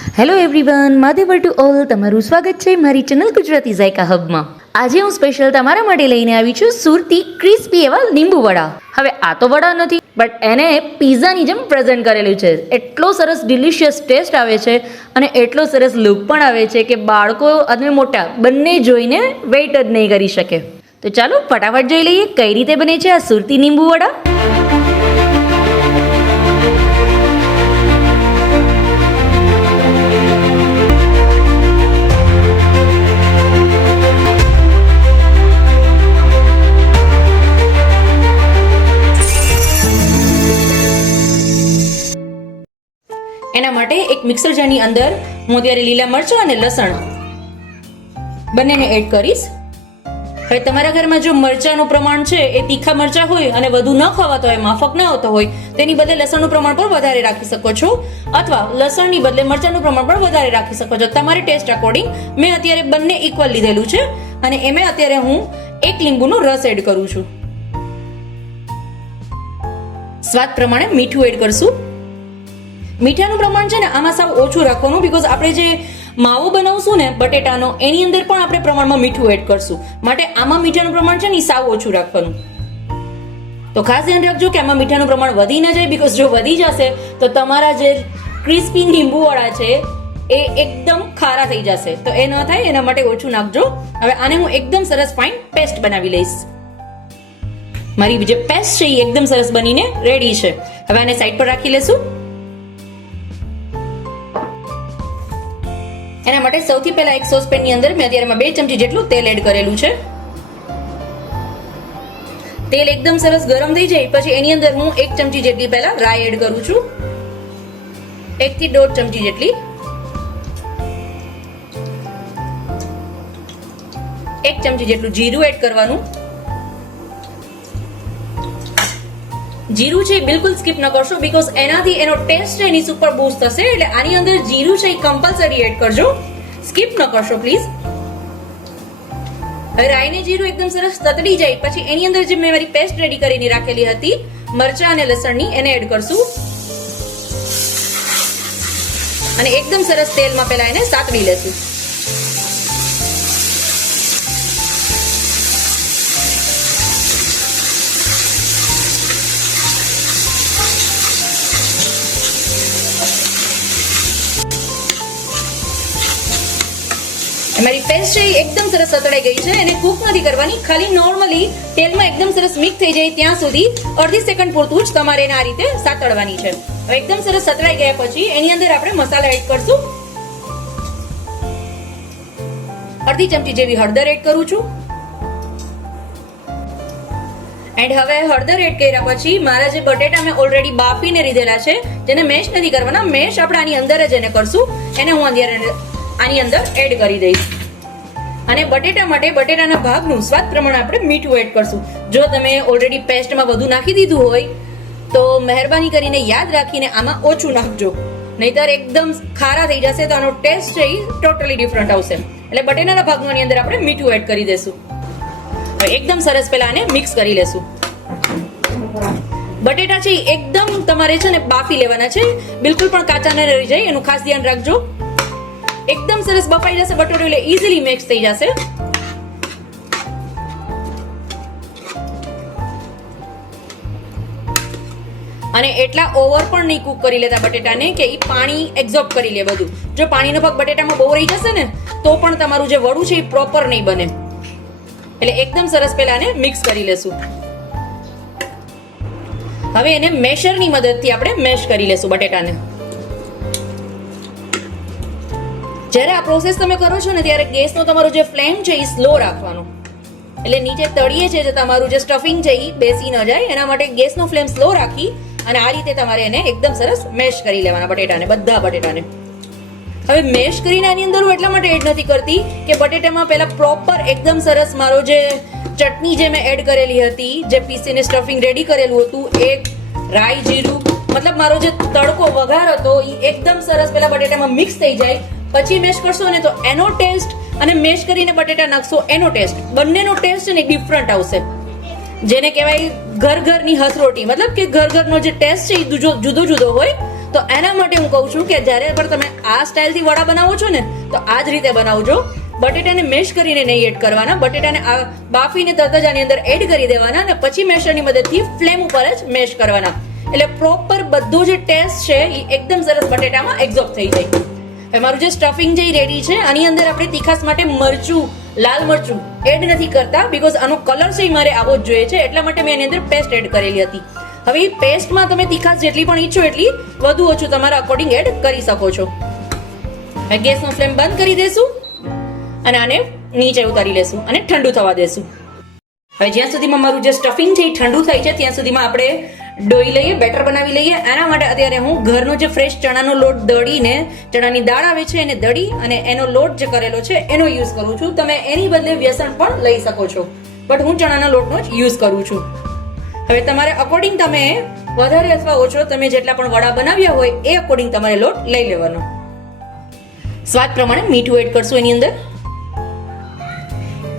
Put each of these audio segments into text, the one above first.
Hello everyone, માધેવર to all તમારું સ્વાગત છે મારી ચેનલ ગુજરાતી ઝાયકા હબમાં. આજે હું સ્પેશિયલ તમારા માટે લઈને આવી છું સુરતી ક્રિસ્પી એવા લીંબુ વડા. હવે આ તો વડા નથી, બટ એને પીઝાની જેમ પ્રેઝન્ટ કરેલું છે. એટલો સરસ ડિલિશિયસ ટેસ્ટ આવે છે અને એટલો સરસ લુક પણ આવે છે કે બાળકો અને મોટા બંને જોઈને વેઇટ જ નહીં કરી શકે. તો ચાલો ફટાફટ જોઈ લઈએ કઈ રીતે બને છે આ સુરતી લીંબુ વડા. એના માટે એક મિક્સર જારની અંદર હું અત્યારે લીલા મરચાં અને લસણ બંનેને એડ કરીશ. હવે તમારા ઘરમાં જો મરચાંનું પ્રમાણ છે એ તીખા મરચાં હોય અને વધુ ન ખવાતો હોય, માફક ન આવતો હોય, તેની બદલે લસણનું પ્રમાણ પણ વધારે રાખી શકો છો, અથવા લસણની બદલે મરચાંનું પ્રમાણ પણ વધારે રાખી શકો છો. તમારી ટેસ્ટ અકોર્ડિંગ મેં અત્યારે બંને ઇક્વલ લીધેલું છે અને એમાં અત્યારે હું એક લીંબુનો રસ એડ કરું છું. સ્વાદ પ્રમાણે મીઠું એડ કરશું. મીઠાનું પ્રમાણ છે ને આમાં સાવ ઓછું રાખવાનું, બીકોઝ આપણે જે માવો બનાવશું ને બટેટાનો એની અંદર પણ આપણે પ્રમાણમાં મીઠું એડ કરશું, માટે આમાં મીઠાનું પ્રમાણ છે ને સાવ ઓછું રાખવાનું. તો ખાસ ધ્યાન રાખજો કે આમાં મીઠાનું પ્રમાણ વધી ન જાય, બીકોઝ જો વધી જશે તો તમારા જે ક્રિસ્પી લીંબુ વડા છે એ એકદમ ખારા થઈ જશે. તો એ ન થાય એના માટે ઓછું નાખજો. હવે આને હું એકદમ સરસ ફાઇન પેસ્ટ બનાવી લઈશ. મારી જે પેસ્ટ છે એ એકદમ સરસ બનીને રેડી છે. હવે આને સાઈડ પર રાખી લેશું. એના માટે સૌથી પહેલા એક સોસપેનની અંદર મેં અત્યારે 2 ચમચી જેટલું તેલ એડ કરેલું છે. તેલ એકદમ સરસ ગરમ થઈ જાય પછી એની અંદર હું 1 ચમચી જેટલી પહેલા રાઈ એડ કરું છું, 1 થી 1.5 ચમચી જેટલી. 1 ચમચી જેટલું જીરું એડ કરવાનું. જીરું છે બિલકુલ સ્કીપ ન કરશો, બીકોઝ એનાથી એનો ટેસ્ટ છે એની સુપર બૂસ્ટ થશે. એટલે આની અંદર જીરું છે એ કમ્પલસરી એડ કરજો, સ્કીપ ન કરશો પ્લીઝ. હવે રાઈ ને જીરું એકદમ સરસ તતડી જાય પછી એની અંદર જે મેં મારી પેસ્ટ રેડી કરીને રાખેલી હતી મરચાં અને લસણની, એને એડ કરશું અને એકદમ સરસ તેલમાં પહેલા એને સાતળી લેશું. મારી પેસ્ટ છે એકદમ સરસ સતળાઈ ગઈ છે. એને કૂક નથી કરવાની, ખાલી નોર્મલી તેલમાં એકદમ સરસ મિક્સ થઈ જાય ત્યાં સુધી અડધી સેકન્ડ પૂરતું જ તમારે એને આ રીતે સાતળવાની છે. હવે એકદમ સરસ સતળાઈ ગયા પછી એની અંદર આપણે મસાલા એડ કરશું. અડધી ચમચી જેવી હળદર એડ કરું છું. એન્ડ હવે હળદર એડ કર્યા પછી મારા જે બટેટા મેં ઓલરેડી બાફીને લીધેલા છે, જેને મેશ નથી કરવાના, મેશ આપણે આની અંદર જ એને કરશું. એને હું આની અંદર એડ કરી દઈશ. અને બટેટા માટે બટેટાના ભાગનું સ્વાદ પ્રમાણે આપણે મીઠું એડ કરશું. જો તમે ઓલરેડી પેસ્ટમાં વધુ નાખી દીધું હોય તો મહેરબાની કરીને યાદ રાખીને આમાં ઓછું નાખજો, નહીતર એકદમ ખારા થઈ જશે તો આનો ટેસ્ટ છે એ ટોટલી ડિફરન્ટ આવશે. એટલે બટેટાના ભાગનું આની અંદર આપણે મીઠું એડ કરી દઈશું. હવે એકદમ સરસ પહેલા આને મિક્સ કરી લેશું. બટેટા છે એકદમ તમારે છે ને બાફી લેવાના છે, બિલકુલ પણ કાચા ન રહી જાય એનું ખાસ ધ્યાન રાખજો. એકદમ સરસ બફાઈ જશે બટેટું એટલે ઈઝીલી મિક્સ થઈ જશે. અને એટલા ઓવર પણ નહીં કૂક કરી લેતા બટેટાને કે એ પાણી એબ્ઝોર્બ કરી લે બધું. જો પાણીનો ભાગ બટેટામાં બહુ રહી જશે ને તો પણ તમારું જે વડું છે એ પ્રોપર નહીં બને. એટલે એકદમ સરસ પહેલા આને મિક્સ કરી લેશું. હવે એને મેશરની મદદથી આપણે મેશ કરી લેશું બટેટાને. જ્યારે આ પ્રોસેસ તમે કરો છો ને ત્યારે ગેસનો તમારો જે ફ્લેમ છે એ સ્લો રાખવાનો, એટલે નીચે તળિયે છે જે તમારું જે સ્ટફિંગ છે એ બેસી ન જાય એના માટે ગેસનો ફ્લેમ સ્લો રાખી અને આ રીતે તમારે એને એકદમ સરસ મેશ કરી લેવાના બટેટાને, બધા બટેટાને. હવે મેશ કરીને આની અંદર હું એટલા માટે એડ નથી કરતી કે બટેટામાં પહેલા પ્રોપર એકદમ સરસ મારો જે ચટણી જે મેં એડ કરેલી હતી, જે પીસીને સ્ટફિંગ રેડી કરેલું હતું, એક રાઈ જીરું, મતલબ મારો જે તડકો વઘાર હતો એ એકદમ સરસ પહેલા બટેટામાં મિક્સ થઈ જાય પછી મેશ કરશો ને તો એનો ટેસ્ટ અને મેશ કરીને બટેટા નાખશો એનો ટેસ્ટ, બંનેનો ટેસ્ટ છે ને ડિફરન્ટ આવશે. જેને કહેવાય ઘરની હસરોટી, મતલબ કે ઘરનો જે ટેસ્ટ છે એ જુદો જુદો હોય. તો એના માટે હું કહું છું કે જ્યારે પણ તમે આ સ્ટાઇલથી વડા બનાવો છો ને તો આ જ રીતે બનાવજો. બટેટાને મેશ કરીને નહીં એડ કરવાના, બટેટાને બાફીને તરત જ આની અંદર એડ કરી દેવાના અને પછી મેશરની મદદથી ફ્લેમ ઉપર જ મેશ કરવાના. એટલે પ્રોપર બધો જે ટેસ્ટ છે એ એકદમ સરસ બટેટામાં એબ્ઝોર્બ થઈ જાય. હવે મારું જે સ્ટફિંગ જે રેડી છે, આની અંદર આપણે તીખાસ માટે મરચું, લાલ મરચું એડ નથી કરતા બીકોઝ આનો કલર છે એ મારે આવો જ જોઈએ છે, એટલા માટે મેં એની અંદર પેસ્ટ એડ કરેલી હતી. હવે એ પેસ્ટમાં તમે તીખાસ જેટલી પણ ઈચ્છો એટલી વધુ ઓછું તમારા અકોર્ડિંગ એડ કરી શકો છો. હવે ગેસનો ફ્લેમ બંધ કરી દેશું અને આને નીચે ઉતારી લેશું અને ઠંડુ થવા દેશું. હવે જ્યાં સુધીમાં મારું જે સ્ટફિંગ છે એ ઠંડુ થાય છે ત્યાં સુધીમાં આપણે ડોઈ લઈએ, બેટર બનાવી લઈએ. એના માટે અત્યારે હું ઘરનો જે ફ્રેશ ચણાનો લોટ દળીને, ચણાની દાળ આવે છે એને દળી અને એનો લોટ જે કરેલો છે એનો યુઝ કરું છું. તમે એની બદલે વ્યસન પણ લઈ શકો છો, બટ હું ચણાના લોટનો જ યુઝ કરું છું. હવે તમારે અકોર્ડિંગ તમે વધારે અથવા ઓછો તમે જેટલા પણ વડા બનાવ્યા હોય એ અકોર્ડિંગ તમારે લોટ લઈ લેવાનો. સ્વાદ પ્રમાણે મીઠું એડ કરશું, એની અંદર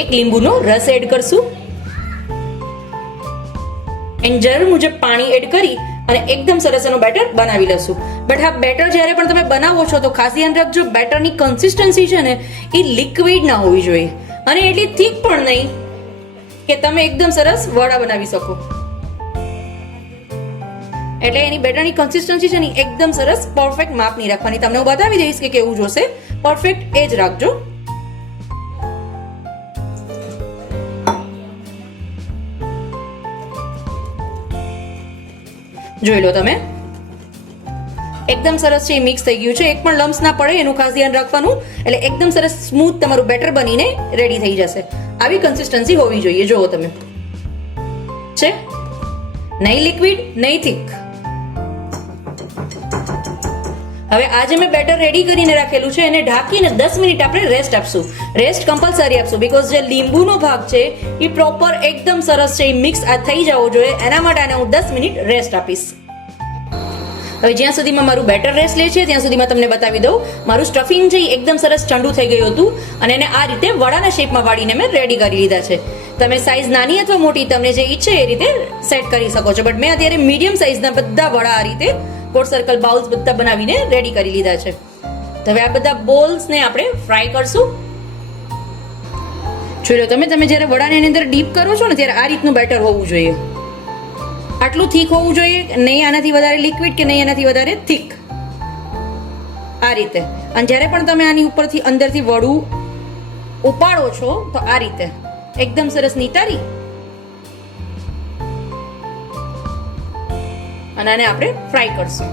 એક લીંબુનો રસ એડ કરશું એન્ડ જરૂર મુજબ પાણી એડ કરી અને એકદમ સરસ એનો બેટર બનાવી લેશું. બટ આ બેટર જ્યારે પણ તમે બનાવો છો તો ખાસ ધ્યાન રાખજો, બેટરની કન્સિસ્ટન્સી છે ને એ લિક્વિડ ના હોવી જોઈએ અને એટલી થીક પણ નહીં કે તમે એકદમ સરસ વડા બનાવી શકો. એટલે એની બેટરની કન્સિસ્ટન્સી છે ને એકદમ સરસ પરફેક્ટ માપની રાખવાની. તમને હું બતાવી દઈશ કે કેવું જોશે, પરફેક્ટ એ જ રાખજો. જોઈ લો તમે, એકદમ સરસ છે, મિક્સ થઈ ગયું છે, એક પણ લમ્સ ના પડે એનું ખાસ ધ્યાન રાખવાનું. એટલે એકદમ સરસ સ્મૂથ તમારું બેટર બનીને રેડી થઈ જશે. આવી કન્સિસ્ટન્સી હોવી જોઈએ. જુઓ તમે, છે નહીં લિક્વિડ નહીં થીક. હવે આજે મેં બેટર રેડી કરીને રાખેલું છે એને ઢાંકીને 10 મિનિટ આપણે રેસ્ટ આપશું. રેસ્ટ કમ્પલસરી આપશું બીકોઝ જે લીંબુનો ભાગ છે એ પ્રોપર એકદમ સરસ છે, એ મિક્સ આ થઈ જવો જોઈએ. એના માટે આને હું 10 મિનિટ રેસ્ટ આપીશ. હવે જ્યાં સુધીમાં મારું બેટર રેસ્ટ લે છે ત્યાં સુધીમાં તમને બતાવી દઉં, મારું સ્ટફિંગ છે એકદમ સરસ ઠંડુ થઈ ગયું હતું અને એને આ રીતે વડાના શેપમાં વાળીને મેં રેડી કરી લીધા છે. તમે સાઈઝ નાની અથવા મોટી તમને જે ઈચ્છે એ રીતે સેટ કરી શકો છો. બટ મેં અત્યારે મીડિયમ સાઈઝના બધા વડા આ રીતે કોટ સર્કલ બાઉલ્સ બધા બનાવીને રેડી કરી લીધા છે. તો હવે આ બધા બોલ્સને આપણે ફ્રાય કરશું. જોઈ લો તમે જ્યારે વડાને એની અંદર ડીપ કરો છો ને ત્યારે આ રીતનું બેટર હોવું જોઈએ. આટલું થીક હોવું જોઈએ, નહીં આનાથી વધારે લિક્વિડ કે નહીં આનાથી વધારે થીક. આ રીતે. અને જ્યારે પણ તમે આની ઉપરથી અંદરથી વડું ઉપાડો છો તો આ રીતે એકદમ સરસ નીતારી અને આને આપણે ફ્રાય કરશું.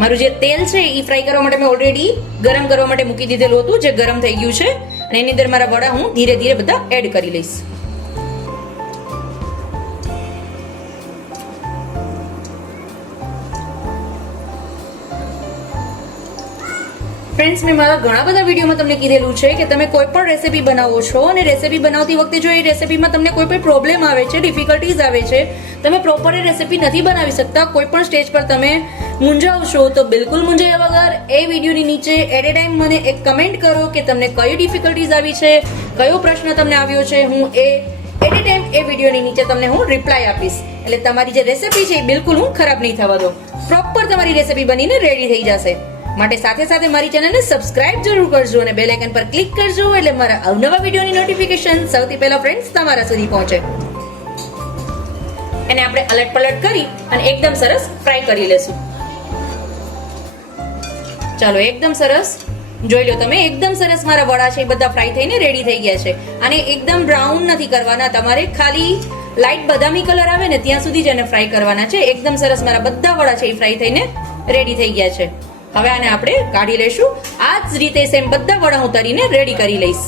મારું જે તેલ છે એ ફ્રાય કરવા માટે મેં ઓલરેડી ગરમ કરવા માટે મૂકી દીધેલું હતું, જે ગરમ થઈ ગયું છે અને એની અંદર મારા વડા હું ધીરે ધીરે બધા એડ કરી લઈશ. ફ્રેન્ડ્સ, મેં મારા ઘણા બધા વિડીયોમાં તમને કીધેલું છે કે તમે કોઈ પણ રેસીપી બનાવો છો અને રેસીપી બનાવતી વખતે જો એ રેસીપીમાં તમને કોઈ પણ પ્રોબ્લેમ આવે છે, ડિફિકલ્ટીઝ આવે છે, તમે પ્રોપર એ રેસીપી નથી બનાવી શકતા, કોઈ પણ સ્ટેજ પર તમે મૂંઝાવ છો, તો બિલકુલ મૂંઝાયા વગર એ વિડીયોની નીચે એટ એ ટાઈમ મને એક કમેન્ટ કરો કે તમને કઈ ડિફિકલ્ટીઝ આવી છે, કયો પ્રશ્ન તમને આવ્યો છે. હું એટ એ ટાઈમ એ વિડીયોની નીચે તમને હું રિપ્લાય આપીશ. એટલે તમારી જે રેસીપી છે એ બિલકુલ હું ખરાબ નહીં થવા દો, પ્રોપર તમારી રેસીપી બનીને રેડી થઈ જશે. માટે સાથે સાથે મારી ચેનલને સબસ્ક્રાઇબ જરૂર કરજો અને બેલ આઇકન પર ક્લિક કરજો એટલે મારા અવનવા વિડીયોની નોટિફિકેશન સૌથી પહેલા ફ્રેન્ડ્સ તમારા સુધી પહોંચે. એને આપણે અલટ પલટ કરી અને એકદમ સરસ ફ્રાય કરી લેશું. ચાલો, એકદમ સરસ જોઈ લો તમે, એકદમ સરસ મારા વડા છે એ બધા ફ્રાય થઈને રેડી થઈ ગયા છે. આને એકદમ બ્રાઉન નથી કરવાના, તમારે ખાલી લાઈટ બદામી કલર આવે ને ત્યાં સુધી જ એને ફ્રાય કરવાના છે. એકદમ સરસ મારા બધા વડા છે એ ફ્રાય થઈને રેડી થઈ ગયા છે. હવે આને આપણે કાઢી લઈશું. આ જ રીતે સેમ બધા વડા હું તળીને રેડી કરી લઈશ.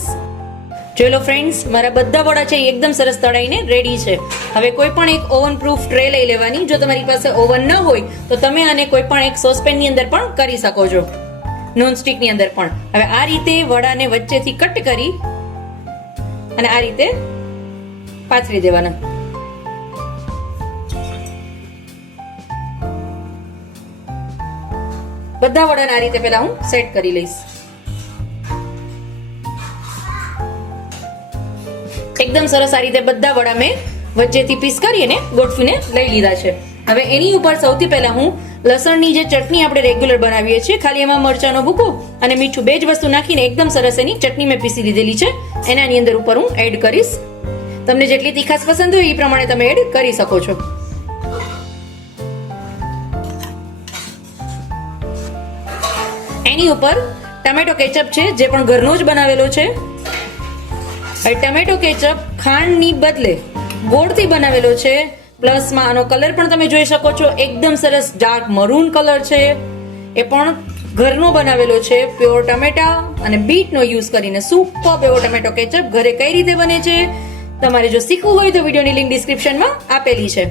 જોઈ લો ફ્રેન્ડ્સ, મારા બધા વડા છે એકદમ સરસ તળાઈને રેડી છે. હવે કોઈ પણ એક ઓવન પ્રૂફ ટ્રે લઈ લેવાની. જો તમારી પાસે ઓવન ન હોય તો તમે આને કોઈ પણ એક સોસપેનની અંદર પણ કરી શકો છો, નોનસ્ટિકની અંદર પણ. હવે આ રીતે વડાને વચ્ચેથી કટ કરી અને આ રીતે પાથરી દેવાના. બધા વડાને આ રીતે પહેલા હું સેટ કરી લઈશ. એકદમ સરસ આ રીતે બધા વડા મેં વચ્ચેથી પીસ કરી અને ગોઠવીને લઈ લીધા છે. હવે એની ઉપર સૌથી પહેલા હું લસણની જે ચટણી આપણે રેગ્યુલર બનાવીએ છીએ, ખાલી એમાં મરચાંનો ભૂકો અને મીઠું બે જ વસ્તુ નાખીને એકદમ સરસ એની ચટણી મેં પીસી લીધેલી છે, એનાની અંદર ઉપર હું એડ કરીશ. તમને જેટલી તીખાશ પસંદ હોય એ પ્રમાણે તમે એડ કરી શકો છો. એની ઉપર ટમેટો કેચઅપ છે, જે પણ ઘરનો જ બનાવેલો છે. હવે ટમેટો કેચઅપ ખાંડની બદલે ગોળથી બનાવેલો છે, પ્લસમાં આનો કલર પણ તમે જોઈ શકો છો, એકદમ સરસ ડાર્ક મરૂન કલર છે. એ પણ ઘરનો બનાવેલો છે, પ્યોર ટમેટા અને બીટનો યુઝ કરીને સુપર એવો ટમેટો કેચઅપ ઘરે કઈ રીતે બને છે તમારે જો શીખવું હોય તો વિડીયોની લિંક ડિસ્ક્રિપ્શનમાં આપેલી છે.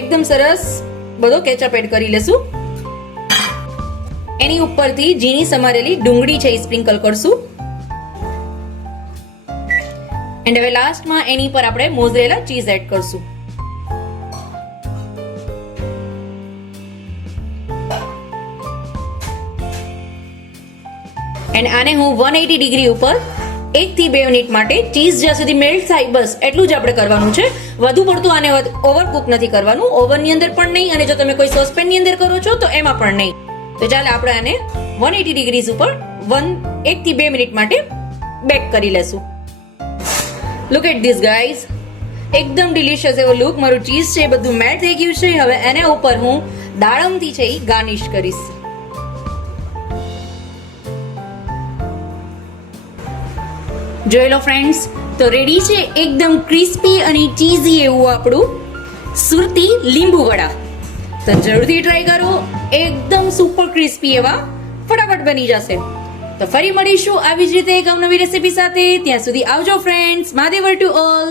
એકદમ સરસ બધો કેચઅપ એડ કરી લેશું. એની ઉપરથી ઝીણી સમારેલી ડુંગળી છે એ સ્પ્રિંકલ કરશું. એન્ડ હવે લાસ્ટમાં એની પર આપણે મોઝરેલા ચીઝ એડ કરશું. એન્ડ આને હું 180 ડિગ્રી ઉપર 1 થી 2 મિનિટ માટે ચીઝ જ્યાં સુધી મેલ્ટ થાય બસ એટલું જ આપણે કરવાનું છે. વધુ પડતું આને ઓવરકુક નથી કરવાનું, ઓવનની અંદર પણ નહીં અને જો તમે કોઈ સોસપેનની અંદર કરો છો તો એમાં પણ નહીં. તો ચાલો આપણે આને 180 ડિગ્રીઝ ઉપર 1 થી 2 મિનિટ માટે બેક કરી લેશું. લુક એટ ધીસ ગાઈઝ, એકદમ ડિલિશિયસ એવો લુક. મારું ચીઝ છે એ બધું મેલ્ટ થઈ ગયું છે. હવે એના ઉપર હું દાડમથી છે એ ગાર્નિશ કરીશ. જોઈ લો ફ્રેન્ડ્સ, તો રેડી છે એકદમ ક્રિસ્પી અને ચીઝી એવું આપણું સુરતી લીંબુ વડા. તો જરૂરથી ટ્રાય કરો, એકદમ સુપર ક્રિસ્પી એવા ફટાફટ બની જશે. તો ફરી મળીશું આવી જ રીતે એક અવનવી રેસીપી સાથે. ત્યાં સુધી આવજો ફ્રેન્ડ્સ. મહાદેવર to all.